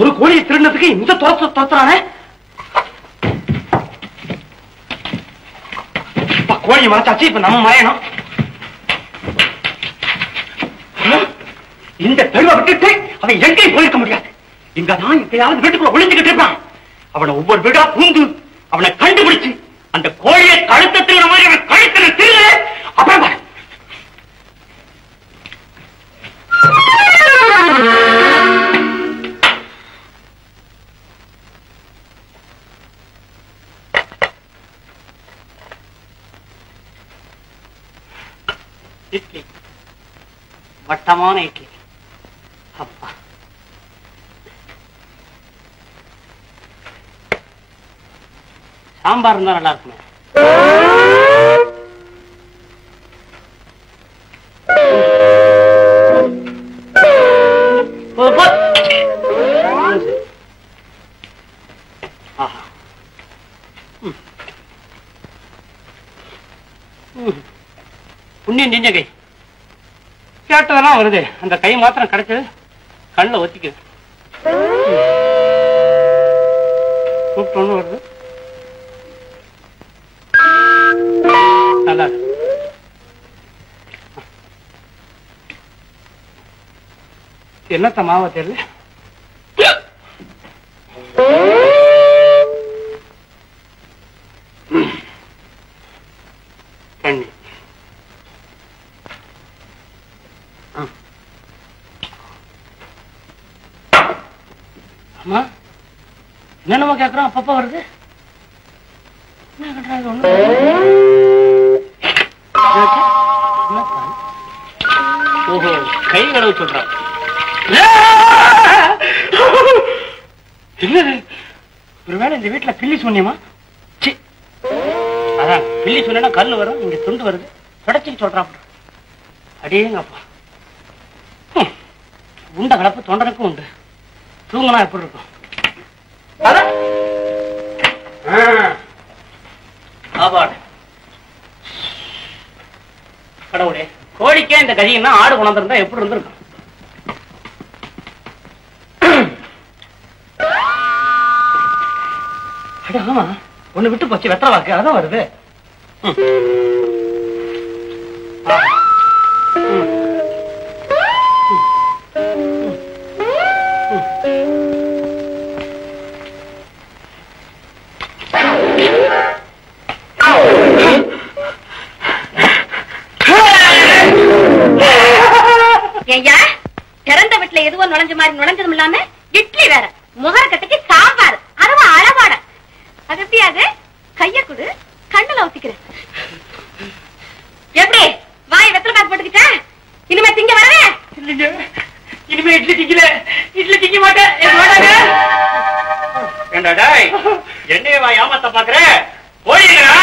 ஒரு கோழியை திருடினதுக்கு இந்த துரத்துறானே. கோழியை மறைச்சாச்சு, இப்ப நம்ம மறையணும். இந்த தெருவை விட்டுட்டு அவன் எங்கேயும் போயிருக்க முடியாது. இங்கதான் எங்கேயாவது வீட்டுக்குள்ள ஒளிஞ்சுக்கிட்டு இருப்பான். அவனை ஒவ்வொரு வீடா பூந்து அவனை கண்டுபிடிச்சு அந்த கோழியை கழுத்தை திருகிற மாதிரி அவன் கழுத்துல திருகு. அப்புறம் இட்லி, வட்டமான இட்லி. அப்பா, சாம்பார் இருந்தா நல்லா இருக்குமே. புண்ணியம் செஞ்ச கை, கேட்டதெல்லாம் வருது. அந்த கை மாத்திரம் கிடைச்சது கண்ணில் ஒத்திக்குது. கூப்பிட்டோன்னு வருது. நல்லா என்னத்த மாவ தெரியல. தண்ணி அம்மா என்னென்னமா கேட்கறான். அப்பப்பா வருது. ஓஹோ, கை கழுவு சொல்றான். ஒருவேளை இந்த வீட்டுல பில்லி சொன்னியமா? அதான் பில்லி சொன்னா கல்லு வரும், இங்க துண்டு வருது, தொடச்சிக்கு சொல்றான். அடேங்கப்பா, உண்ட கலப்பு தொண்டனுக்கும் உண்டு. தூங்கினா எப்படி இருக்கும்? கடவுளே, கோழிக்கே இந்த கதின்னா ஆடு கொண்டிருந்தா எப்படி இருந்திருக்கும்? ஆமா, ஒண்ணு விட்டு போச்சு, வெத்தலை வாக்கு அதான் வருது. ஐயா, திறந்த வீட்டுல எதுவோ நுழைஞ்ச மாதிரி நுழைஞ்சதும் இல்லாம இட்லி வேற, முகரக்கட்டைக்கு சாம்பார், அதுவும் அளவாட. அது எப்படியாது? கைய குடு, கண்ணுல ஊத்திக்கிறேன். எப்படி வாய் வெத்தலை பாக்கு போட்டுக்கிட்டா? இனிமே திங்க வரவே? இனிமே இட்லி திங்கல, இட்லி திங்க மாட்டேன். என்னைய வா ஏமாத்த பாக்குற? போயிடுறா.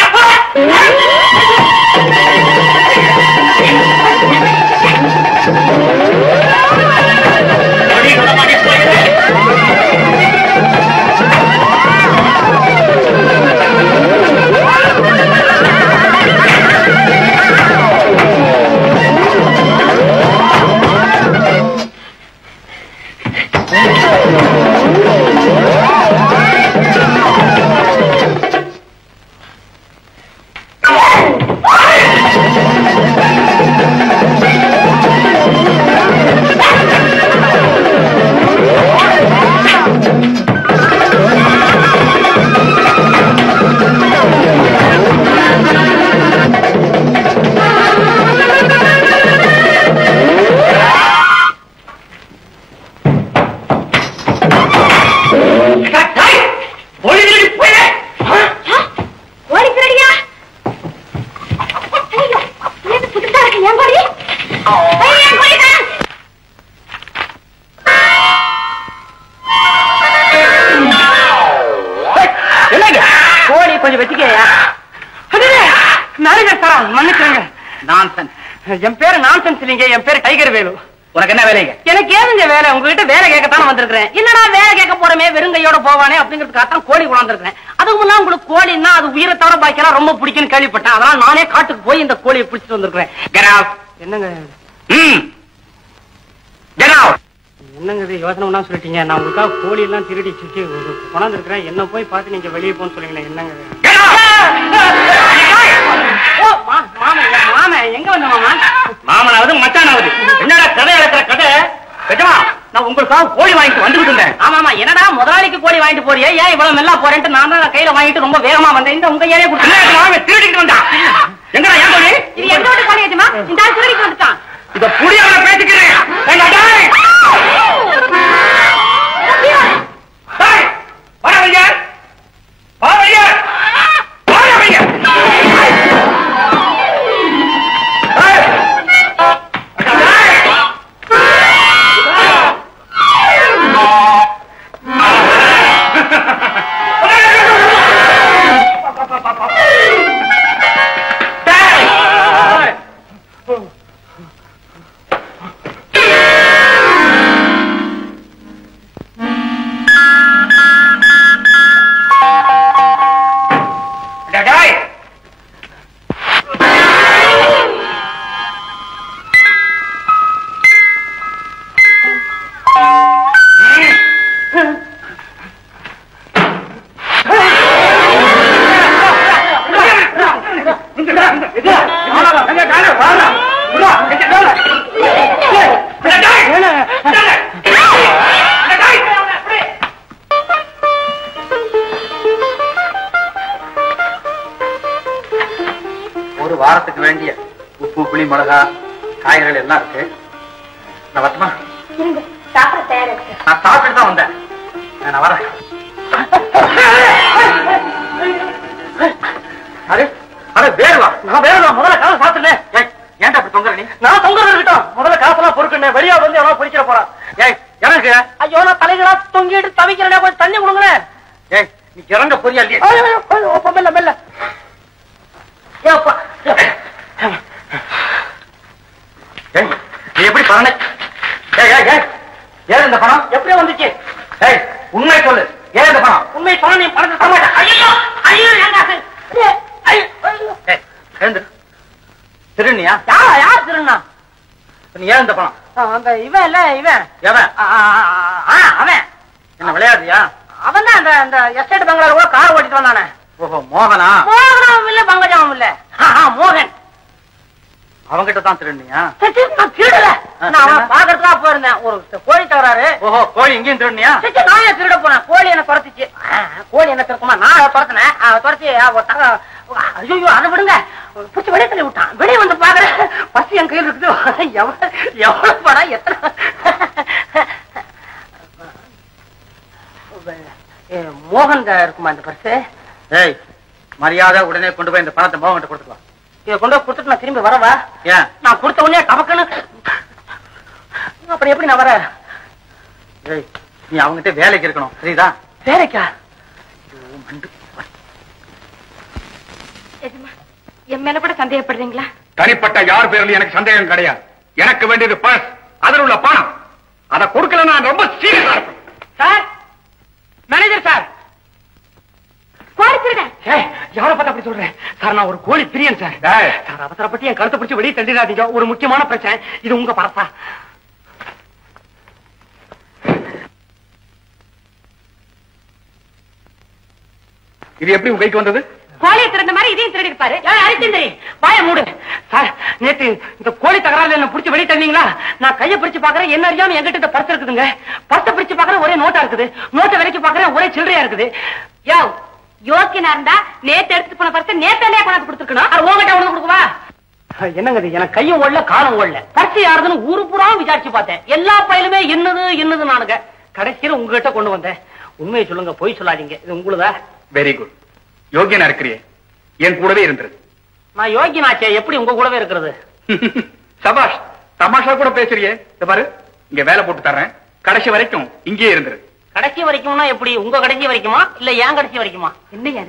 என் பேரு நான்சென்ஸ் இல்லைங்க, என் பேரு டைகர் வேலு. உனக்கு என்ன வேலைங்க? எனக்கு ஏதுங்க வேலை? உங்ககிட்ட வேலை கேட்கத்தானே வந்திருக்கிறேன். இல்லடா வேலை கேட்க போறமே வெறுங்கையோட போவானே அப்படிங்கிறதுக்காக கோழி கொண்டாந்துருக்கேன். அதுக்கு முன்னாடி உங்களுக்கு கோழின்னா அது உயிரை தவிர பாய்க்கலாம் ரொம்ப பிடிக்குன்னு கேள்விப்பட்டேன். அதனால நானே காட்டுக்கு போய் இந்த கோழியை பிடிச்சிட்டு வந்திருக்கிறேன். என்னங்க என்னங்க இது யோசனை ஒண்ணா சொல்லிட்டீங்க? நான் உங்களுக்காக கோழி எல்லாம் திருடி சுற்றி கொண்டாந்து இருக்கிறேன். என்ன போய் பார்த்து நீங்க வெளியே போன்னு சொல்லுங்களேன். என்னங்க மாமன் எங்க வந்த மாமா? மாமனாவது மச்சானாவது என்னடா கதை இழக்கிற கதை? பெஜமா நான் உங்களுக்காக கோழி வாங்கிட்டு வந்துகிட்டு இருந்தேன். ஆமாமா என்னடா முதலாளிக்கு கோழி வாங்கிட்டு போறியா? ஏன் இவ்வளவு மெல்லா போறேன்ட்டு நான் தான் கையில வாங்கிட்டு ரொம்ப வேகமா வந்தேன். இந்த உங்க ஏரியா கொடுத்து திருடிட்டு வந்தான். எங்கடா ஏன் கோழி? இது எங்க வீட்டு கோழி ஏஜமா? இந்த ஆள் திருடிட்டு வந்துட்டான். இத புரியாம பேசிக்கிறேன். ஒரு வாரத்துக்கு வேண்டிய உப்பு புளி மிளகா காய்கறிகள் எல்லாம் இருக்கு. நான் வரட்டுமா? சாப்பிட தயாரா இருக்கு. நான் சாப்பிட்டு தான் வந்தேன். நான் வரேன். வேறுவா நான் வேறுவா முதல்ல காசை சாப்பிட்டுல. ஏன்டா அப்படி தொங்குற நீ? நான் தொங்குறது இருக்கட்டும். முதல்ல காசெல்லாம் பொறுக்கணும். வெளியா வந்து எவ்வளவு பொறிக்கிற போறான். ஏய் எனக்கு ஐயோ நான் தலைகளா தொங்கிட்டு தவிக்கிறேன். கொஞ்சம் தண்ணி கொடுங்களேன். ஏய் நீ இறங்க பொரியா இல்லையா? மெல்ல மெல்ல. நீ எப்படி பணம்? ஏன் இந்த பணம் எப்படி வந்துச்சு? உண்மை சொல்லு. ஏன் இந்த பணம்? உண்மை சொல்ல. நீ பணத்தை தர மாட்டேன். திருநியா? யார் திருநா? நீ ஏன் இந்த பணம்? அந்த இவன் இல்ல இவன் எவன்? அவன் என்ன விளையாடுறியா? அவன் தான் அந்த எஸ்டேட் பங்களால கூட கார் ஓட்டிட்டு வந்தானே. ஓஹோ மோகனா? மோகனாவும் இல்ல பங்கஜாவும் இல்ல. மோகன். அவங்கிட்ட தான் திருடுனியா? நான் திருடல. நான் பாக்குறதுக்கா போயிருந்தேன். ஒரு கோழி தகராறு. ஓஹோ கோழி எங்கேயும் திருடுனியா? நான் ஏன் திருட போனேன்? கோழி என்ன துரத்துச்சு. கோழி என்ன திறக்குமா? நான் துரத்தினேன். துரத்தி ஐயோ அதை விடுங்க. பிடிச்சி வெளியே தள்ளி விட்டான். வெளியே வந்து பாக்குறேன் பசி என் கையில் இருக்குது. எவ்வளவு படம் எத்தனை மோகன் இருக்குமா இந்த பர்ஸ்? ஏய் மரியாதை உடனே கொண்டு போய் இந்த பணத்தை மோகன் கொடுத்துக்கலாம். இதை கொண்டு போய் கொடுத்துட்டு நான் திரும்பி வரவா? ஏன் நான் கொடுத்த உடனே டபக்குன்னு அப்புறம் எப்படி நான் வர? ஏய் நீ அவங்ககிட்ட வேலைக்கு இருக்கணும் சரிதா? வேலைக்கா? என் மேல கூட சந்தேகப்படுறீங்களா? தனிப்பட்ட யார் பேர்ல எனக்கு சந்தேகம் கிடையாது. எனக்கு வேண்டியது பர்ஸ், அதில் உள்ள பணம். அதை கொடுக்கல நான் ரொம்ப சீரியஸா இருப்பேன். Sir manager sir. யாரை பார்த்து அப்படி சொல்றேன் சார்? நான் ஒரு கோழி பிரியன் சார். சார் அவசரப்பட்டு என் கருத்தை பிடிச்சி வெளியே தள்ளிடாதீங்க. ஒரு முக்கியமான பிரச்சனை. இது உங்க பரப்பா? இது எப்படி உங்க கைக்கு வந்தது? கோழியை திருந்த மாதிரி இதையும் திருடி இருப்பாரு. வாய மூடு சார். நேத்து இந்த கோழி தகராறுல என்ன பிடிச்சி வெளியே தந்தீங்களா? நான் கையை பிடிச்சு பாக்குறேன். என்ன அறியாம என்கிட்ட இந்த பர்ஸ் இருக்குதுங்க. பர்ஸை பிடிச்சு பாக்குறேன் ஒரே நோட்டா இருக்குது. நோட்டை விலைக்கு பாக்குறேன் ஒரே சில்லறையா இருக்குது. யோ யோக்கியனா இருந்தா நேத்து எடுத்துட்டு போன பர்ஸ் நேத்தே கொண்டாந்து கொடுத்துருக்கணும். உங்ககிட்ட ஒண்ணு கொடுக்குவா? என்னங்க எனக்கு கையும் ஓடல காலம் ஓடல. பர்ஸ் யாருதுன்னு ஊரு பூரா விசாரிச்சு பார்த்தேன். எல்லா பயிலுமே என்னது நானுங்க. கடைசியில உங்ககிட்ட கொண்டு வந்தேன். உண்மையை சொல்லுங்க, பொய் சொல்லாதீங்க. இது உங்களுதா? Very good. யோகியனா இருக்கிறியே, என் கூடவே இருந்தது. நான் யோகியனாச்சே, எப்படி உங்க கூடவே இருக்கிறது? சபாஷ், தமாஷா கூட பேசுறியே. பாரு, இங்க வேலை போட்டு தர்றேன், கடைசி வரைக்கும் இங்கே இருந்துரு. கடைசி வரைக்கும்னா எப்படி? உங்க கடைசி வரைக்குமா இல்ல ஏன் கடைசி வரைக்குமா? என்னையா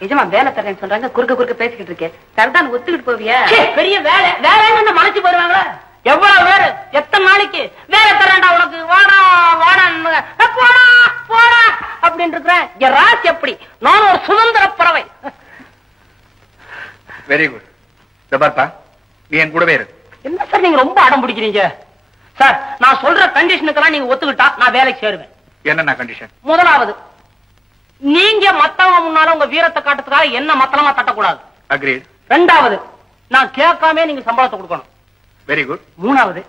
நிஜமா வேலை தரேன்னு சொல்றாங்க. குறுக்க பேசிக்கிட்டு இருக்கேன். சரிதான் ஒத்துக்கிட்டு போவியா? பெரிய வேலை வேலைன்னு மலைச்சு போயிருவாங்களா? எவ்வளவு பேரு எத்தனை நாளைக்கு வேலை தரேன்டா உனக்கு? வாடா வாடா போடா போடா அப்படின்னு இருக்கிறேன். ராசி எப்படி? நான் ஒரு சுதந்திர பறவை. Very good. பார்த்தா நீ என் கூடவே இரு. என்ன சார் நீங்க ரொம்ப அடம் பிடிக்கிறீங்க? சார் நான் சொல்ற கண்டிஷனுக்கெல்லாம் நீங்க ஒத்துக்கிட்டா நான் வேலைக்கு சேருவேன். என்னென்ன கண்டிஷன்? முதலாவது, நீங்க மத்தவங்க முன்னால உங்க வீரத்தை காட்டுறதுக்காக என்ன மத்தளமா தட்டக்கூடாது. அக்ரீட். ரெண்டாவது, நான் கேட்காம நீங்க சம்பளத்தை கொடுக்கணும். Very good. மூணாவது,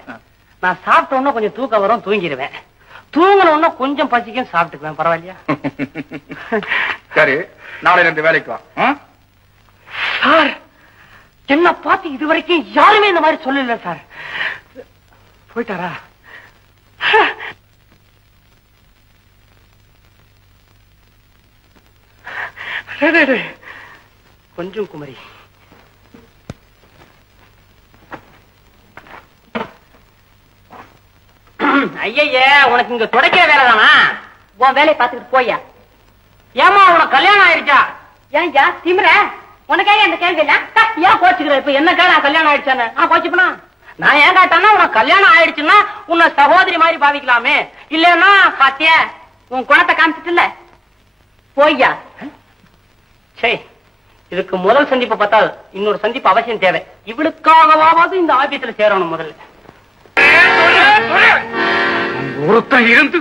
நான் சாப்பிட்ட உடனே கொஞ்சம் தூக்கம் வரும், தூங்கிடுவேன். தூங்கின உடனே கொஞ்சம் பசிக்கும், சாப்பிட்டுக்குவேன். பரவாயில்லையா? சரி, நாளையில இருந்து வேலைக்கு வா. சார், என்ன பார்த்து இதுவரைக்கும் யாருமே இந்த மாதிரி சொல்லல சார். போயிட்டாரா? கொஞ்சம் குமரி. ஐய, உனக்கு இங்க துடைக்கிற வேலை தானா? உன் வேலையை பார்த்துக்கிட்டு போயா. ஏமா உனக்கு கல்யாணம் ஆயிடுச்சா? ஏன்யா திமிர? உனக்காக அந்த கேள்வி இல்ல? ஏன் கோச்சுக்கிற? இப்ப என்ன கேடா கல்யாணம் ஆயிடுச்சானு? கோச்சுப்பனா? நான் ஏன் கேட்டானா, உனக்கு கல்யாணம் ஆயிடுச்சுன்னா உன்னை சகோதரி மாதிரி பாவிக்கலாமே. இல்லன்னா பாத்தியா உன் குணத்தை காமிச்சிட்டு போய்யா. சரி, இதுக்கு முதல் சந்திப்பு பத்தாது, இன்னொரு சந்திப்பு அவசியம் தேவை. இவளுக்காகவாவது இந்த ஆபீஸ்ல சேரணும். முதல்ல ஒருத்தன் இருந்து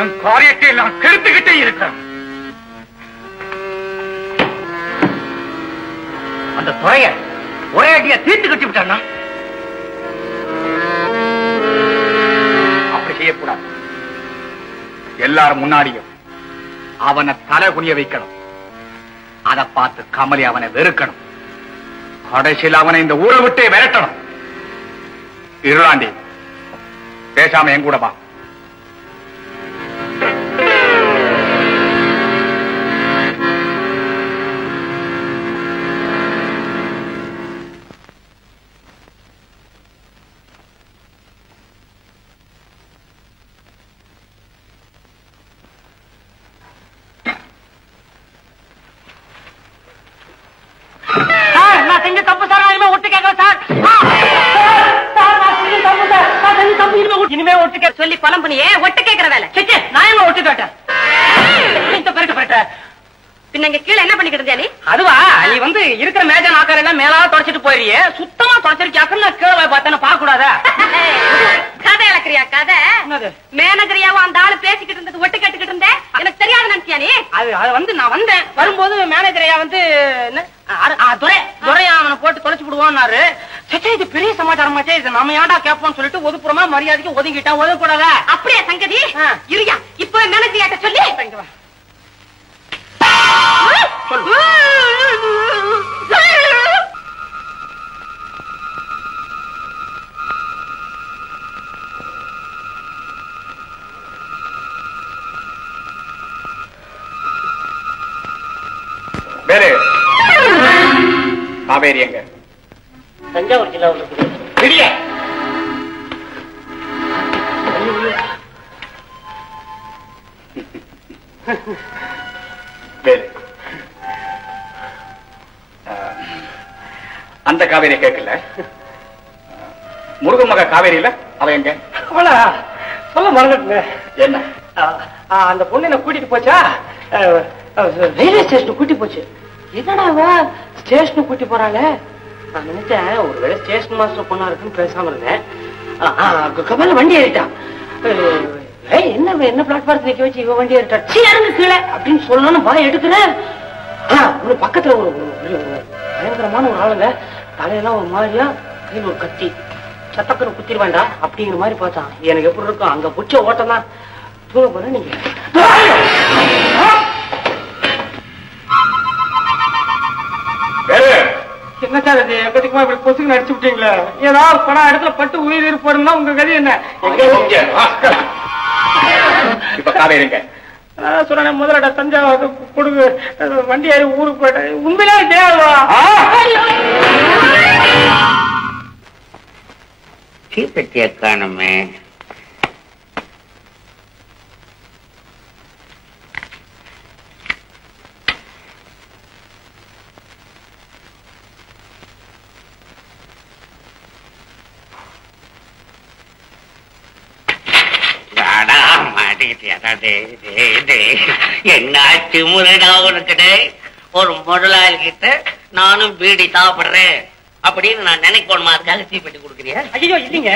என் காரியத்தை நான் கெடுத்துக்கிட்டே இருக்கிறேன். அந்த துறைய ஒரே அடியா தீர்த்து கட்டி விட்டான்னா அப்படி செய்யக்கூடாது. எல்லாரும் முன்னாடியும் அவனை தலை குனிய வைக்கணும். அதை பார்த்து கமலி அவனை வெறுக்கணும். கடைசியில் அவனை இந்த ஊரை விட்டே விரட்டணும். இருளாண்டி, பேசாம என் கூட வா. நான் செஞ்ச தப்பு சார், நான் இனிமே ஒட்டு கேட்கல சார். இனிமே ஒட்டு கேட்க சொல்லி பலம் பண்ணியே ஒட்டு கேட்கிற வேலை. நான் எங்க ஒட்டு கேட்டேன்? பின்ன இங்க கீழே என்ன பண்ணிக்கிட்டு இருந்தியா நீ? அதுவா, நீ வந்து இருக்கிற மேஜ நாக்கார எல்லாம் மேலா தொடச்சிட்டு போயிரியே, சுத்தமா தொடச்சிருக்காக்கு. நான் கீழே பார்த்தேன், பார்க்க கூடாதா? கதை இழக்கிறியா? கதை என்னது? மேனகரியாவும் அந்த ஆளு பேசிக்கிட்டு இருந்தது ஒட்டு கேட்டுக்கிட்டு இருந்தேன். எனக்கு தெரியாது நினைச்சியா நீ? அது வந்து நான் வந்தேன், வரும்போது மேனேஜரையா வந்து துரையா அவனை போட்டு தொலைச்சு விடுவான்னாரு. சச்சா, இது பெரிய சமாச்சாரமாச்சே, இது நம்ம ஏன்டா கேட்போம்னு சொல்லிட்டு ஒதுக்குறமா மரியாதைக்கு ஒதுங்கிட்டான். ஒதுக்கூடாதா? அப்படியே சங்கதி இருயா. இப்ப மேனேஜரியாட்ட சொல்லி வேறு காவேரி எங்க? தஞ்சாவூர் ஜில்லாவில் பெரிய வேறு அந்த காவேரி கேட்கல. முருகன் மக காவேரி இல்ல, அவ எங்க? அவளா? சொல்ல மறந்துட்டுங்க. என்ன? அந்த பொண்ணு என்ன கூட்டிட்டு போச்சா, ரயில்வே ஸ்டேஷன் கூட்டி போச்சு. என்னடா ஸ்டேஷன் கூட்டி போறாங்க? நான் நினைச்சேன் ஒருவேளை ஸ்டேஷன் மாஸ்டர் பொண்ணா இருக்குன்னு பேசாம இருந்தேன். கமல வண்டி ஏறிட்டான். என்ன பிளாட்பாரத்தில் நிக்க வச்சு இவன் வண்டி ஏறிட்டா, சீரங்க கீழே அப்படின்னு சொல்லணும்னு பயம் எடுக்கிறேன். பக்கத்துல ஒரு பயங்கரமான ஒரு ஆளுங்க, தலையெல்லாம் ஒரு மாதிரியா, கையில் ஒரு கத்தி, சத்தக்கரை குத்திர வேண்டாம் அப்படிங்கிற மாதிரி பார்த்தான். எனக்கு எப்படி இருக்கும்? அங்க புச்ச ஓட்டம் தான். தூங்க போற நீங்க. என்ன சார் இது? எப்படிக்குமா இப்படி பொசுக்கு நடிச்சு விட்டீங்களா? ஏதாவது படம் இடத்துல பட்டு உயிர் இருப்பா உங்க கதை என்ன? இப்ப காவேரிங்க சொல்றேன், முதலட தஞ்சாவூர் கொடுங்க, வண்டி ஏறி ஊருக்கு போயிட்டேன். உண்மையிலே தேவா தீப்பெட்டிய காணுமே. என்னாச்சு முறைடா உனக்கு? ஒரு முதலாளி கிட்ட நானும் பீடி சாப்பிடுறேன், அப்படின்னு நான் நினைக்கணுமா? அதுக்காக தீப்பெட்டி கொடுக்குறியா? ஐயோ இல்லீங்க,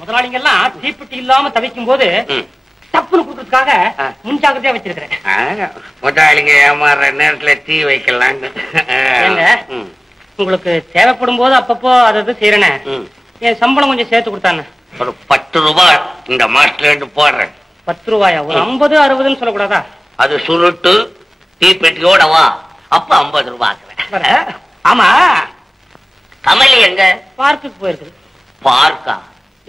முதலாளிங்க எல்லாம் தீப்பெட்டி இல்லாம தவிக்கும் போது தப்புன்னு கொடுக்கறதுக்காக முன்ஜாகிரதையா வச்சிருக்கிறேன். முதலாளிங்க ஏமாற நேரத்துல தீ வைக்கலான்னு. உங்களுக்கு தேவைப்படும் போது அப்பப்போ அதை செய்யறேனே. என் சம்பளம் கொஞ்சம் சேர்த்து கொடுத்தானே. ஒரு 10 ரூபாய் இந்த மாசத்துல போடுறேன். 10 ரூபாயா? ஒரு 50 60ன்னு சொல்லக்கூடாதா? அது சுருட்டு தீப்பெட்டியோட வா, அப்ப 50 ரூபாய். ஆமா, கமலி எங்க? பார்க்குக்கு போயிருக்கு. பார்க்கா?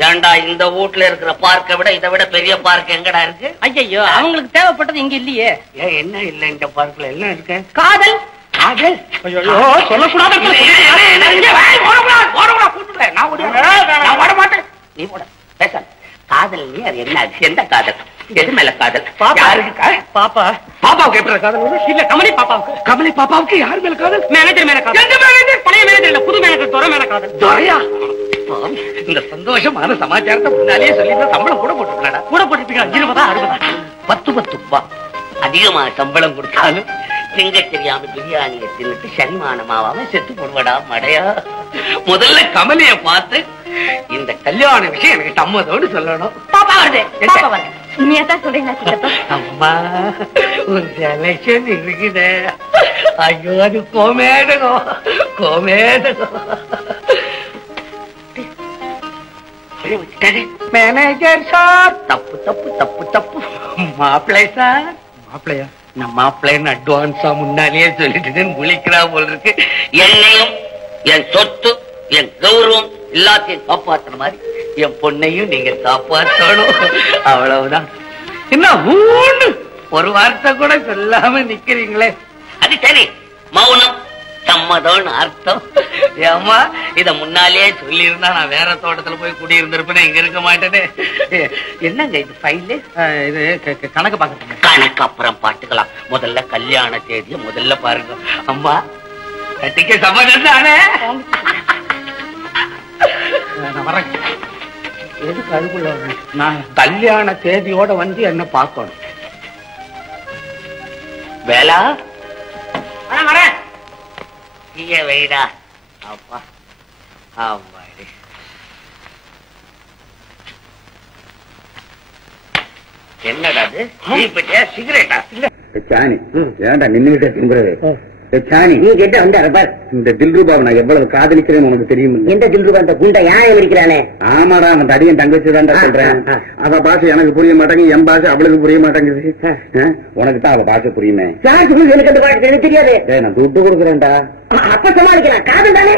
ஏண்டா இந்த வீட்டுல இருக்கிற பார்க்கை விட இதை விட பெரிய பார்க் எங்கடா இருக்கு? ஐயோ, அவங்களுக்கு தேவைப்பட்டது இங்க இல்லையே. ஏன் என்ன இல்ல இந்த பார்க்ல? என்ன இருக்கு? காதல். காதல்? ஐயோ சொல்லக்கூடாது. நீ போட பேச. காதல் நீ அது என்ன? எந்த காதல்? எது மேல காதல்? பாப்பா. பாப்பாவுக்கு எப்படி காதல்? இல்ல கமலி பாப்பாவுக்கு. கமலி பாப்பாவுக்கு யார் மேல காதல்? மேனேஜர் மேல காதல். பழைய மேனேஜர் இல்ல, புது மேனேஜர் துறை மேல காதல். துறையா? இந்த சந்தோஷமான சமாச்சாரத்தை முன்னாலே சொல்லி சம்பளம் கூட போட்டுருக்கா? கூட போட்டுருப்பீங்க. 20 60 10 ரூபா அதிகமா சம்பளம் கொடுத்தாலும் திங்க தெரியாம பிரியாணியை தின்னுட்டு சரிமானமாவாம செத்து போடுவடா மடையா. முதல்ல கமலிய பார்த்து இந்த கல்யாண விஷயம் எனக்கு சம்மதோடு சொல்லணும். பாப்பா வருது. உண்மையாதான் சொல்றீங்களா? அம்மா ஒரு செலக்ஷன் இருக்குதே. ஐயோ அது கோமேடகம் கோமேடகம். மேனேஜர் சார், தப்பு தப்பு தப்பு தப்பு. மாப்பிள்ளை சார். மாப்பிள்ளையா? நான் மாப்பிள்ளைன்னு அட்வான்ஸா முன்னாலேயே சொல்லிட்டு முழிக்கிறா போல இருக்கு. என்னையும் என் சொத்து என் கௌரவம் எல்லாத்தையும் காப்பாத்துற மாதிரி என் பொண்ணையும் நீங்க காப்பாற்றணும். அவ்வளவுதான். என்ன ஒரு வார்த்தை கூட சொல்லாம நிக்கிறீங்களே? அது சரி, மௌனம் சம்மதம்னு அர்த்தம். ஏமா இத முன்னாலேயே சொல்லி இருந்தா நான் வேற தோட்டத்துல போய் குடியிருந்திருப்பேன். இங்க இருக்க மாட்டேனே. என்னங்க இது ஃபைலு? இது கணக்கு பாக்குறேன். கணக்கு அப்புறம் பாட்டுக்கலாம். முதல்ல கல்யாண தேதியை முதல்ல பாருங்க. அம்மா கட்டிக்க சம்மதம் தானே? நான் வரேன். எதுக்கு அதுக்குள்ள நான் கல்யாண தேதியோட வந்து என்ன பார்க்கணும்? வேலா வரேன். வைடா அப்பா. ஆமாடி என்னடா அது? தீப்பெட்டியா சிகரெட்டா? சாணி ஏன்டா நின்னுகிட்டே திங்குறது? சாணி நீ கேட்ட வந்தாரு. இந்த தில்ரூபாவை நான் எவ்வளவு காதலிக்கிறேன்னு உனக்கு தெரியும். எந்த தில்ரூபா? இந்த குண்டை ஏன் இருக்கிறானே? ஆமாடா, அந்த அடியன் தங்கச்சி தான் சொல்றேன். அவ பாஷை எனக்கு புரிய மாட்டேங்குது, என் பாஷை அவளுக்கு புரிய மாட்டேங்குது. உனக்கு தான் அவ பாஷை புரியுமே. எனக்கு அந்த பாஷை எனக்கு தெரியாது. நான் துட்டு கொடுக்குறேன்டா. அப்ப சமாளிக்கலாம். காதல் தானே?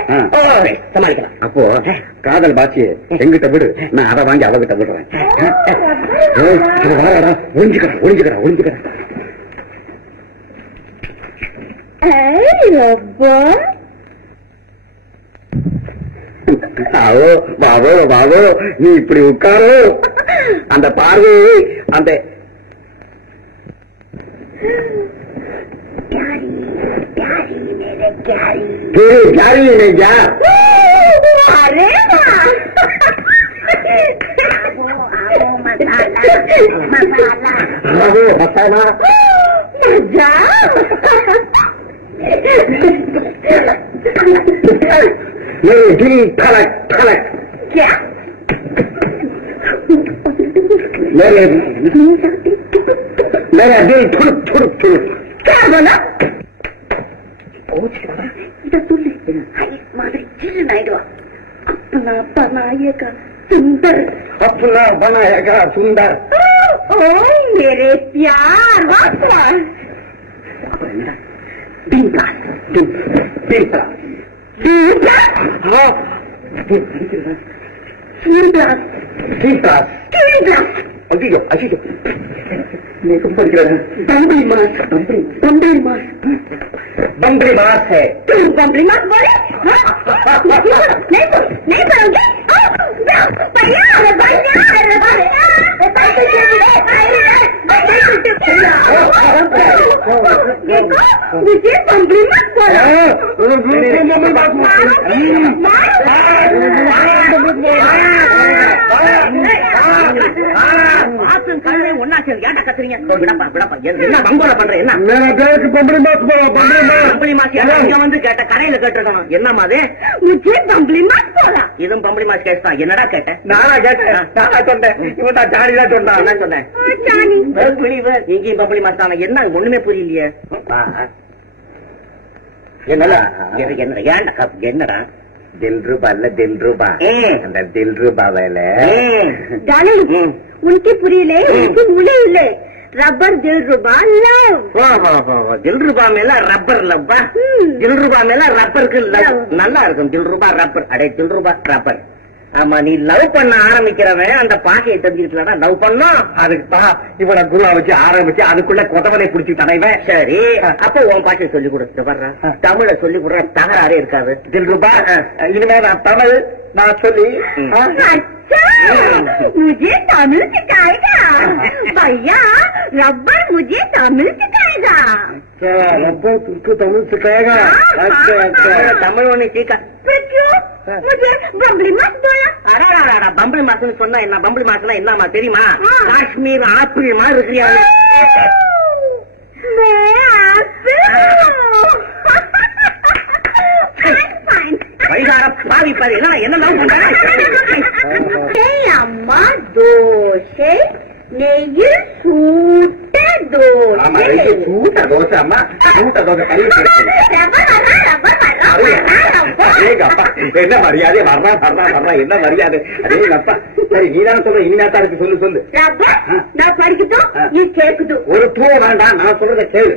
சமாளிக்கலாம். அப்போ காதல் பாஷையை எங்கிட்ட விடு, நான் அதை வாங்கி அவகிட்ட விடுறேன். வாடா, ஒழிஞ்சுக்கிறேன் ஒழிஞ்சுக்கிறேன் ஒழிஞ்சுக்கிறேன். பாவோ பாவோ, நீ இப்படி உட்காரு. அந்த பார்வை அந்த मसाला मेरे दिल धड़क धड़क क्या मेरा दिल धुड़क धुड़क धुड़क क्या बोला? अपना बनाएगा सुंदर, अपना बनाएगा सुंदर। ओ मेरे प्यार बम्बरी मास है। तुम बम्बरी मास बोले? नहीं पढ़ोगे? मुझे बम्बरी मत बोलो। மாசும் கழுதையும் ஒன்னா சேர்ந்து ஏட்டா கத்துறீங்க? விடப்பா விடப்பா, என்ன பங்கோல பண்ற? என்ன பம்பளி மாசு வந்து கேட்ட கரையில கேட்டிருக்கணும். என்னமா அது? பம்பளி மாசு போலாம். இதுவும் பம்பளி மாசு கேஸ் தான். என்னடா கேட்டேன்? நானா கேட்டேன், நானா சொன்னேன். இவன் தான் ஜாலிதான் சொன்னான். என்ன சொன்னேன்? நீங்க பம்பளி மாசு தானே. என்ன ஒண்ணுமே புரியலையே. என்னடா என்னடா दिलरुबा दिलरुबा அந்த दिलरुबा வேலை उनकी புரியல, उनकी मुले இல்லை. रबर दिलरुबा लव. दिलरुबा மேல ரப்பர் லவ்வா? दिलरुबा மேல ரப்பருக்கு லவ். நல்லா இருக்கும். दिलरुबा ரப்பர். அடே दिलरुबा ரப்பர். ஆமா, நீ லவ் பண்ண ஆரம்பிக்கிறவன் அந்த பாக்கையை தெரிஞ்சுக்கிட்டா லவ் பண்ணும். அதுக்குதான் இவனை குருவா வச்சு ஆரம்பிச்சு அதுக்குள்ள கொதவலை புடிச்சு தனைவன். சரி, அப்ப உன் பாக்கையை சொல்லி கொடுத்து வர்ற தமிழ சொல்லி கொடுற தகராறே இருக்காது. दिलरुबा இனிமே நான் தமிழ் நான் சொல்லி मुझे तमिल सिखाएगा भैया. रबर मुझे तमिल सिखाएगा. रबर तुमको तमिल सिखाएगा? अच्छा अच्छा, तमिल ஒண்ணு சீக்கா. मुझे बम्बली मास बोला. அடடா, பம்பளி மாசுன்னு சொன்னா என்ன? பம்பளி மாசுனா என்னமா தெரியுமா? காஷ்மீர் ஆப்பிள் மாதிரி இருக்கிறியா? வைகார பாவி பாவி என்ன அம்மா தோசை நெய்யில் சூட்ட தோசை. சூட்ட தோசை அம்மா, சூட்ட தோசை கறி என்ன மரியாதை? வர்றா வர்றா வர்றா, என்ன மரியாதை? அதே அப்பா. சரி, நீதான சொல்ற, இனிமேத்தா இருக்கு. சொல்லு சொல்லு. நான் படிக்கட்டும், நீ கேட்கட்டும். ஒரு பூ வேண்டாம், நான் சொல்றத கேளு.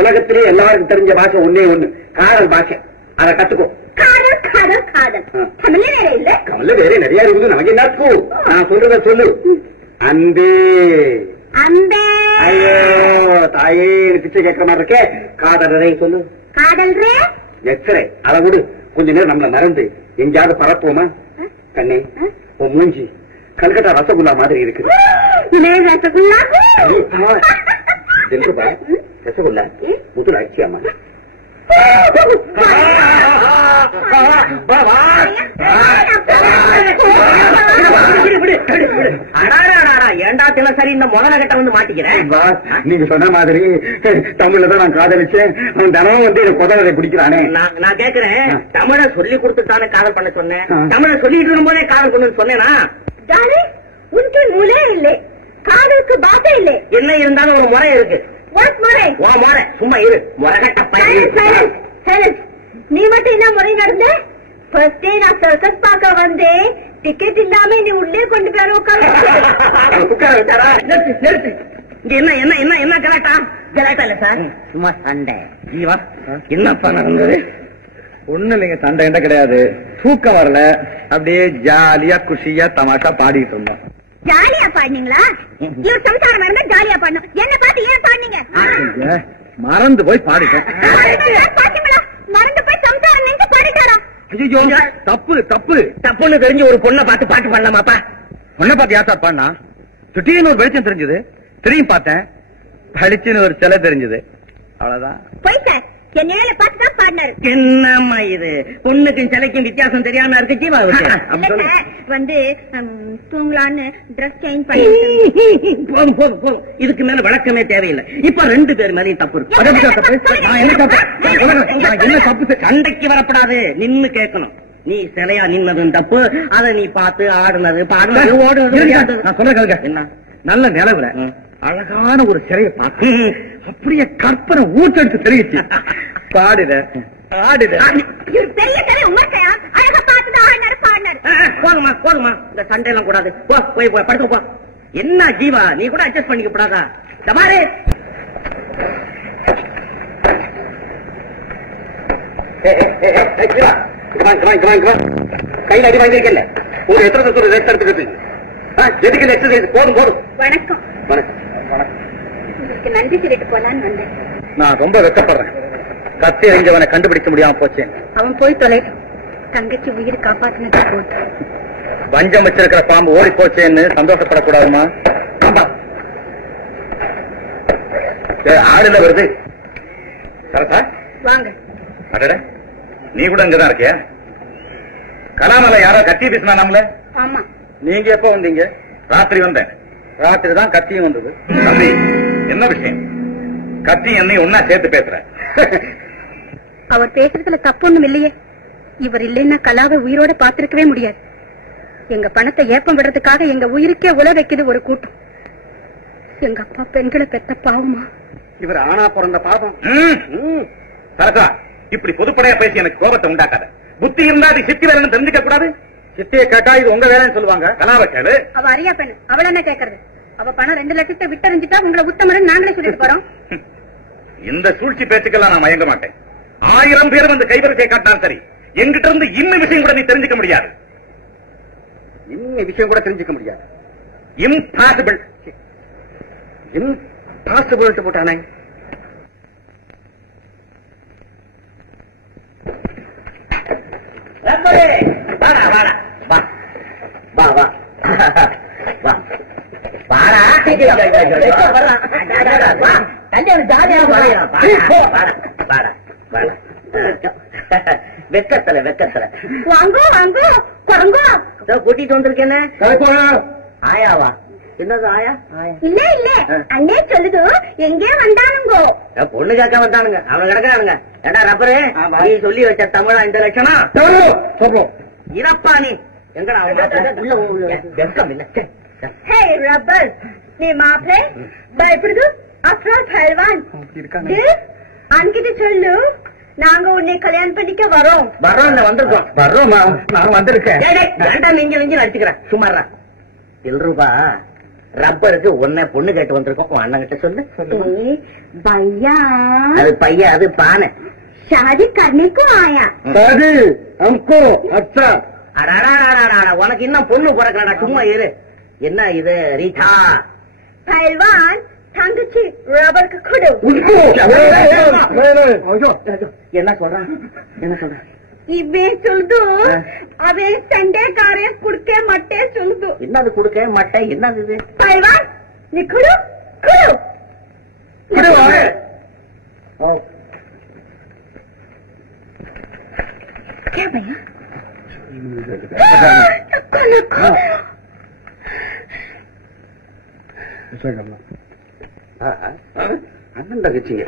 உலகத்திலே எல்லாருக்கும் தெரிஞ்ச பாஷை ஒன்னே ஒண்ணு, காதல் பாஷை. அதை கத்துக்கோ. காதல் காதல் காதல். தமிழ்ல வேற இல்ல? தமிழ்ல வேற நிறைய இருக்குது. நமக்கு என்ன பூ? நான் சொல்றத சொல்லு. அன்பே. அன்பே. ஐயோ தாயே, பிச்சை கேட்கிற மாதிரி இருக்கே. காதல் சொல்லு. காதல் ரே எச்சரை அதை விடு. கொஞ்ச நேரம் நம்மள மறந்து எங்கேயாவது பறப்போமா? கண்ணே, உன் மூஞ்சி கல்கட்டா ரசகுல்லா மாதிரி இருக்குது. ரசகுல்லா ரசகுல்லா முதுல அச்சியாமா. ஏண்டா தினசரி இந்த முதல கிட்ட வந்து மாட்டிக்கிறேன். நீங்க சொன்ன மாதிரி தமிழ்ல தான் நான் காதலிச்சேன். அவன் தினமும் வந்து புதலை பிடிக்கிறானே. நான் கேக்குறேன், தமிழை சொல்லி கொடுத்துட்டானே காதல் பண்ண சொன்னேன். தமிழை சொல்லிட்டு இருக்கும் போதே காதல் பண்ணு சொன்னேனா? உனக்கு முறை இல்லை, காதலுக்கு பாஷை இல்லை. என்ன இருந்தாலும் ஒரு முறை இருக்கு. முறை சும்மா இரு. முறைகட்ட பையன் நீ மட்டும் என்ன முறை நடந்த? ஃபர்ஸ்ட் டே நான் சர்க்கஸ் பார்க்க வந்தேன். டிக்கெட் இல்லாம நீ உள்ளே கொண்டு போய் உட்கார. நிறுத்து. இங்க என்ன என்ன என்ன என்ன கலாட்டா? கலாட்டா இல்ல சார், சும்மா சண்டை. ஜீவா, என்னப்பா நடந்தது? ஒண்ணு இல்லைங்க, சண்டை என்ன கிடையாது. தூக்கம் வரல, அப்படியே ஜாலியா குஷியா தமாஷா பாடிட்டு இருந்தோம். ஜாலியா பாடினீங்களா? இவர் சம்சாரம் இருந்தா ஜாலியா பாடணும். என்ன பார்த்து ஏன் பாடினீங்க? மறந்து போய் பாடிட்டேன். மறந்து போய் சம்சாரம் நின்று பாடிட்டாரா? தப்பு தப்பு தப்புன்னு தெரிஞ்சு ஒரு பொண்ணை பார்த்து பாட்டு பண்ணலாமாப்பா? பொண்ணை பார்த்து யாத்தா பாடினா? திடீர்னு ஒரு வெளிச்சம் தெரிஞ்சது, திரும்பி பார்த்தேன், படிச்சுன்னு ஒரு சிலை தெரிஞ்சது. அவ்வளவுதான். போய் சார், என் நிழலை பார்த்து தான் பாடினாரு. என்னம்மா இது? பொண்ணுக்கும் சிலைக்கும் வித்தியாசம் தெரியாம இருக்கு. ஜீவா வந்து தூங்கலான்னு டிரெஸ் சேஞ்ச் பண்ணி போதும் போதும் போதும். இதுக்கு மேல விளக்கமே தேவையில்லை. இப்ப ரெண்டு பேர் மேலேயும் தப்பு இருக்கு. என்ன தப்பு? சண்டைக்கு வரப்படாது, நின்னு கேட்கணும். நீ சிலையா நின்னதும் தப்பு, அதை நீ பார்த்து ஆடுனது பாடுனது ஓடுனது. நான் சொல்றேன் என்ன, நல்ல நிலவுல அழகான ஒரு சிலையை பார்த்து அப்படியே கற்பனை ஊட்டெடுத்து தெரிவிச்சு பாடுத ஆடுத. பெரிய சிலை உமர்க்கையா அழகா பார்த்துதான் ஆடினாரு பாடினாரு. போதுமா போதுமா, இந்த சண்டை எல்லாம் கூடாது. போய் போய் படுக்க போ. என்ன ஜீவா, நீ கூட அட்ஜஸ்ட் பண்ணிக்க கூடாதா? தமாரே கையில் அடி வாங்கிருக்கல. ஒரு எத்தனை சொல்ற ரெஸ்ட் எடுத்துக்கிட்டு எதுக்கு எக்ஸசைஸ்? போதும் போதும். வணக்கம். வணக்கம் வணக்கம். உங்களுக்கு நன்றி சொல்லிட்டு போலான்னு வந்தேன். நான் ரொம்ப வெட்கப்படுறேன். கத்தி எறிஞ்சவனை கண்டுபிடிக்க முடியாம போச்சு. அவன் போய் தொலை. தங்கச்சி உயிர் காப்பாத்தினது போட்டு வஞ்சம் வச்சிருக்கிற பாம்பு ஓடி போச்சேன்னு சந்தோஷப்படக்கூடாதுமா? ஆடுல வருது. கரெக்டா? வாங்க. அடட, நீ கூட இங்கதான் இருக்கியா? கலாமல யாரோ கத்தி பேசினா நம்மள? ஆமா. நீங்க எப்ப வந்தீங்க? ராத்திரி வந்தேன். ராத்திரி தான் கத்தியும் வந்தது. தம்பி, என்ன விஷயம்? கத்தி என்னை ஒன்னா சேர்த்து பேசுற? அவர் பேசுறதுல தப்பு ஒண்ணும் இல்லையே. இவர் இல்லைன்னா கலாவை உயிரோட பாத்திருக்கவே முடியாது. எங்க பணத்தை ஏப்பம் விடுறதுக்காக எங்க உயிருக்கே உல வைக்குது ஒரு கூட்டம். எங்க அப்பா பெண்களை பெத்த பாவமா? இவர் ஆனா பிறந்த பாவம். சரசா, இப்படி பொதுப்படையா பேசி எனக்கு கோபத்தை உண்டாக்காத. புத்தி இருந்தா அது சித்தி வேலைன்னு தெரிஞ்சுக்க கூடாது. சித்தியை கேட்டா இது உங்க வேலைன்னு சொல்லுவாங்க. கலாவை கேளு. அவ அறியா பெண்ணு, அவள் என்ன கேட்கறது? அவ பணம் 2 லட்சத்தை விட்டறிஞ்சிட்டா உங்களை உத்தமரன் நாங்களே சொல்லிட்டு போறோம். இந்த சூழ்ச்சி பேச்சுக்கெல்லாம் நான் மயங்க மாட்டேன். 1000 பேர் வந்து கைவரிசை காட்டினாலும் சரி, எங்கிட்ட இருந்து இன்னும் விஷயம் கூட நீ தெரிஞ்சுக்க முடியாது. இன்னும் விஷயம் கூட தெரிஞ்சுக்க முடியாது. இம்பாசிபிள். இம்பாசிபிள் போட்டானே. வெக்கத்தல வெக்கத்தல வாங்கோ வாங்கோ குரங்கோ கூட்டிட்டு வந்திருக்கேன். ஆயாவா? என்னது ஆயா? இல்ல இல்ல அண்ணே சொல்லுது எங்கே வந்தானுங்கோ. பொண்ணு கேட்க வந்தானுங்க. அவன் கிடக்கானுங்க. ஏடா ரப்பரு, நீ சொல்லி வச்ச தமிழா இந்த லட்சணம் இறப்பா நீ எங்கடா வெக்கம் இல்ல. ஹே ரப்பர், நீ மாப்பிளை பயப்படுது அப்புறம் பல்வான் அன்கிட்ட சொல்லு, நாங்க உன்னை கல்யாணம் பண்ணிக்க வரோம். வர்றோம், வந்திருக்கோம். வர்றோம், நான் வந்திருக்கேன். நீங்க நீங்க அடிச்சுக்கிறேன் சுமாரா. ரூபா ரப்பருக்கு உன்னை பொண்ணு கேட்டு வந்திருக்கோம். உன் அண்ணன் கிட்ட சொல்லு. भैया அது பையன், அது பானை. शादी करने को आया. हमको अच्छा. உனக்கு இன்னும் பொண்ணு பிறக்கலடா, சும்மா இரு. என்ன இது ரீட்டா? पहलवान தங்கச்சி ரப்பருக்கு கொடு. என்ன சொல்றான்? என்ன சொல்றான்? இவன் சொல்லுது அவன் சண்டைக்காரன் குடுக்க மட்டே சொல்லுது. என்னது குடுக்க மட்டை? என்னது இது? पहलवान நீ கொடு கொடு. क्या भैया? அண்ணன் தங்கச்சிங்க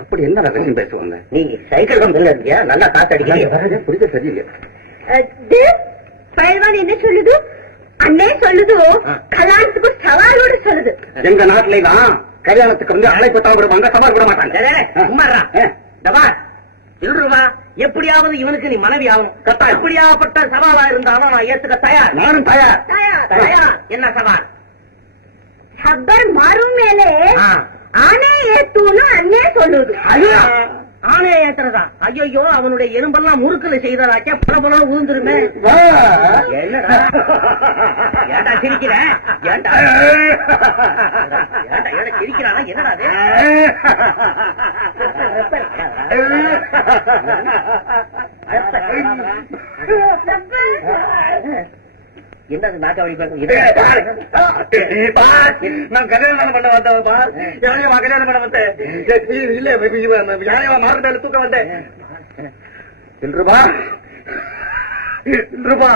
அப்படி என்ன ரகசியம் பேசுவாங்க? நீ சைக்கிள் தான் மேல இருக்கியா? நல்லா காத்தடிக்க புரிஞ்ச சரியில்லை. பயில்வான் என்ன சொல்லுது? அண்ணே சொல்லுது கல்யாணத்துக்கு சவாலோடு சொல்லுது. எங்க நாட்டுல தான் கல்யாணத்துக்கு வந்து அழைப்பு தான் விடுவாங்க, சவால் விட மாட்டாங்க. இல்லருமா, எப்படியாவது இவனுக்கு நீ மனைவி ஆகணும். எப்படியாப்பட்ட சவாலா இருந்தாலும் நான் ஏத்துக்க தயார். நானும் தயார். தயார். என்ன சவால்? ஹப்பர் மாறும் மேலே ஆனே ஏத்துன்னு அண்ணே சொல்லுது. ஆனே ஏத்துறதா? ஐயோ, அவனுடைய எலும்பெல்லாம் முறுக்குல செய்ததாக்கே பல பல ஊந்துருமே. என்னடா ஏண்டா சிரிக்கிற? ஏண்டா சிரிக்கிறானா? என்னடா என்னது நாட்டாவளி நான் கல்யாணம் பண்ண வந்தவா? யானையவா கல்யாணம் பண்ண வந்தேன்? இல்ல, யானையவா மாறுதல் தூக்க வந்தேன். ரூபா ரூபா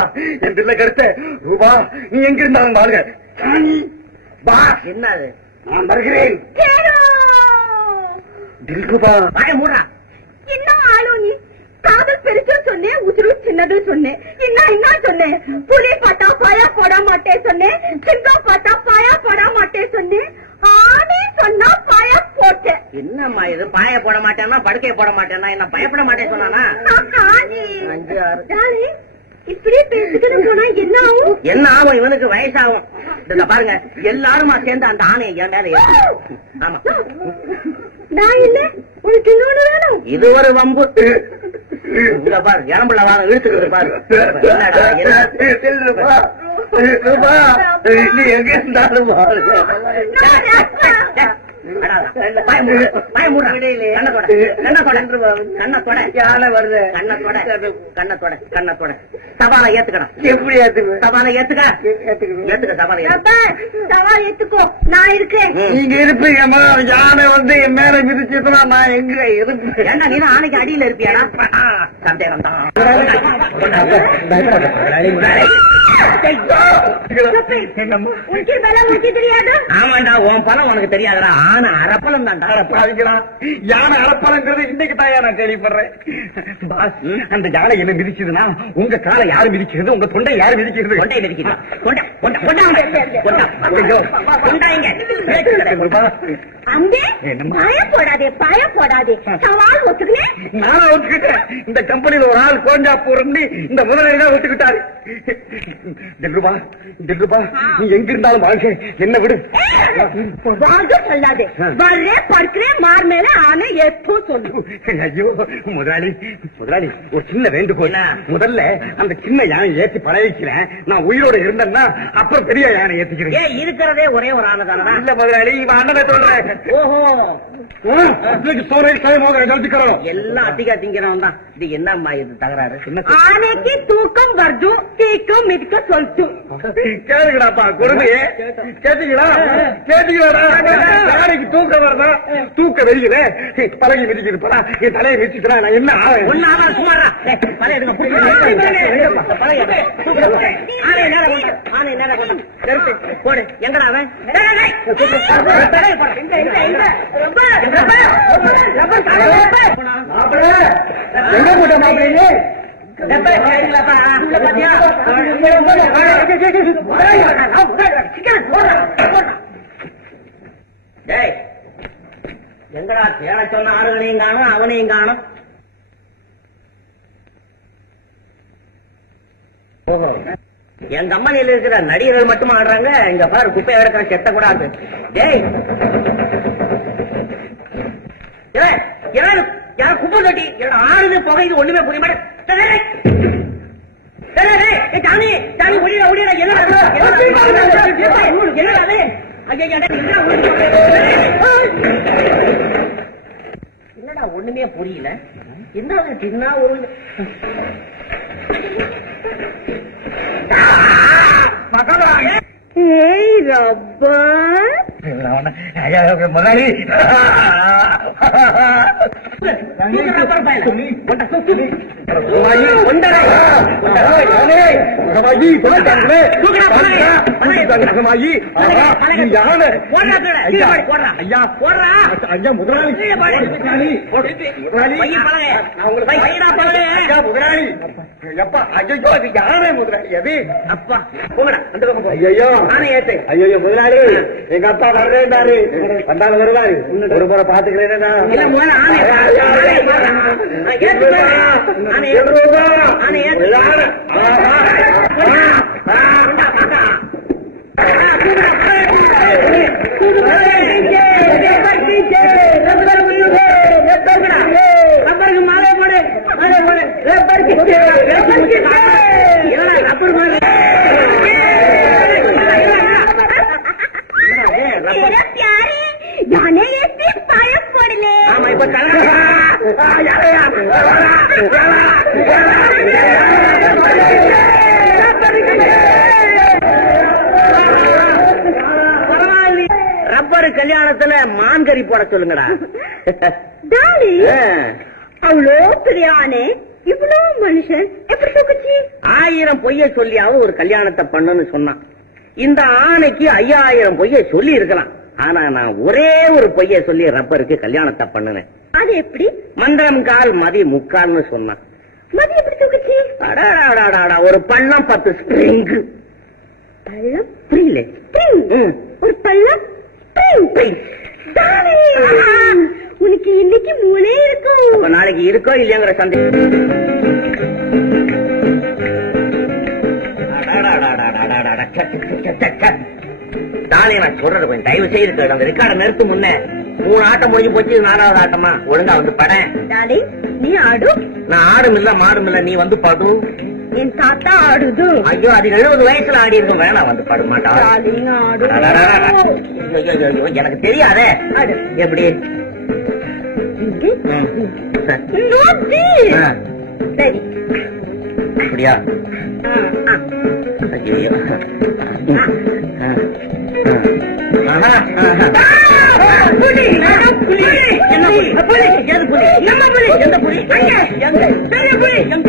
என் பிள்ளை கருத்த ரூபா, நீ எங்க இருந்தாலும் பாருங்க. என்னது? நான் வருகிறேன். ரூபா வாய மூடா. இன்னும் ஆளும் நீ காதல் பெருசும் சொன்னேன், உசுரு சின்னதும் சொன்னேன். என்ன சொன்னேன்? புலி பார்த்தா பாயா போட மாட்டேன் சொன்னேன், சிங்கம் பார்த்தா பாயா போட மாட்டேன் சொன்னேன், ஆனே சொன்னா பாயா போட்டேன். என்னம்மா இது? பாய போட மாட்டேன்னா படுக்கைய போட மாட்டேன்னா என்ன பயப்பட மாட்டேன் சொன்னானா? இப்படி பேசிக்கணும் சொன்னா என்ன ஆகும்? என்ன ஆகும்? இவனுக்கு வயசாகும். பாருங்க, எல்லாருமா சேர்ந்து அந்த ஆணையை என் மேல ஏத்தும். ஆமா, நான் இல்ல உனக்கு இன்னொன்னு வேணும். இது ஒரு வம்பு. பாரு, இறம்புல வாங்க இழுத்துக்கிட்டு பாரு. நீ எங்க இருந்தாலும் யானை வருது. கண்ணத்தோட சவாலை ஏத்துக்கணும். எப்படி ஏத்துக்க? சவாலை ஏத்துக்க சவால் ஏத்துக்கோ, நான் இருக்கேன். நீங்க இருப்பீங்கம்மா. யானை வந்து என் மேல மிதிச்சுனா நான் எங்க இருப்பேன்? ஏன்னா நீ ஆணைக்கு அடியில இருப்பியா? சந்தேகம் தான். தெரியாது. ஆமாண்டா, உன் பலம் உனக்கு தெரியாதுடா. ஆனா அரப்பலம் தான்டா. யானை அரப்பலங்கிறது இன்னைக்கு தான் நான் கேள்விப்படுறேன். பாஸ், அந்த யானை என்ன மிதிச்சதுன்னா உங்க காலை யாரு மிதிக்கிறது, உங்க தொண்டை யாரு மிதிக்கிறது? கொண்டை மிதிக்கிறா. பாயம் போடாதே. சவால் ஒத்துக்கினேன். நானும் ஒத்துக்கிட்டேன். இந்த கம்பெனியில ஒரு ஆள் கோஞ்சா போறன்னு இந்த முதலாளி தான் ஒத்துக்கிட்டாரு. நீ எங்க இருந்தாலும் வாழ்க்கை என்ன விடு. வாங்க சொல்லாதே. வர்றே படுக்கிறேன் மார் மேல ஆனை எப்போ சொல்லு. ஐயோ முதலாளி ஒரு சின்ன வேண்டுகோள். முதல்ல அந்த சின்ன யானை ஏற்றி பழகிக்கிறேன். நான் உயிரோட இருந்தேன்னா அப்புறம் பெரிய யானை ஏத்திக்கிறேன். இருக்கிறதே ஒரே ஒரு ஆனை தானடா. இல்ல முதலாளி, இவன் அண்ணனை சொல்றேன். ஓஹோ, எல்லாம் அதிகா திங்கிறவன் தான். இது என்னம்மா இது தகராறு? ஆனைக்கு தூக்கம் வருது, தீக்கம் மிதிக்க சொல்லிட்டு கேளுங்கடாப்பா கொடுமையே. கேட்டீங்களா? யானைக்கு தூக்கம் வருதா? தூக்க வெளியில பழகி மிதிச்சிருப்பா. என் தலையை மிதிச்சுக்கிறா. நான் என்ன ஒன்னு சுமாரா போடு. எங்கடா அவன்? எங்க போட்ட மாப்பிள்ளை? எங்கடா தேட சொன்ன ஆளுகளையும் காணும், அவனையும் காணும். ஓஹோ, என் கம்பெனியில இருக்கிற நடிகர்கள் மட்டும் ஆடுறாங்க. இங்க பாரு, குப்பை எடுக்கிற செத்த கூடாது. டேய், யாரும் குப்பை கட்டி ஆறுது புகைது ஒண்ணுமே புரிய மாட்டேன். என்னடா ஒண்ணுமே புரியல. என்ன சின்ன ஒரு முதலாளி முதலாளி எங்க அப்பா வர்றேன்னாரு. வந்தாலும் வருவாரு. ஒரு முறை பாத்துக்கிறேன். ரப்பர் கல்யாணத்துல மான்கறி போட சொல்லுங்கடா. அவ்வளோ பெரிய ஆனே, இவ்வளவு மனுஷன் எப்படி தூக்குச்சு? 1000 பொய்ய சொல்லியாவும் ஒரு கல்யாணத்தை பண்ணுன்னு சொன்னான். இந்த ஆணைக்கு 5000 பொய்ய சொல்லி இருக்கலாம். ஆனா நான் ஒரே ஒரு பொய்ய சொல்லி ரப்பருக்கு கல்யாணத்தை பண்ணுனேன். அது எப்படி? மந்திரம் கால் மதி முக்கால்னு சொன்னான். மதி எப்படி தூக்குச்சு? ஒரு பள்ளம் 10 ஸ்பிரிங். பள்ளம் புரியல? ஒரு பள்ளம் உனக்கு இன்னைக்கு மூளை இருக்கும். நாளைக்கு இருக்கோ இல்லையாங்கிற சந்தேகம். தானே நான் சொல்றது கொஞ்சம் தயவு செய்து அந்த ரெக்கார்டை நிறுத்து. முன்ன 3 ஆட்டம் முடிஞ்சு போச்சு, 4வது ஆட்டமா? ஒழுங்கா வந்து படம். நீ ஆடும். நான் ஆடும் இல்ல மாடும் இல்ல, நீ வந்து படும். என் தாத்தா ஆடுது. ஐயோ அது 70 வயசுல ஆடி இருக்கும். வேணாம் வந்து பாட மாட்டா. எனக்கு தெரியாதே. எப்படி சரி அப்படியா? ஐயோ புலி என்ன புலி? புலி எந்த புலி? நம்ம புலி எந்த புலி? அங்க எங்க பெரிய புலி எங்க?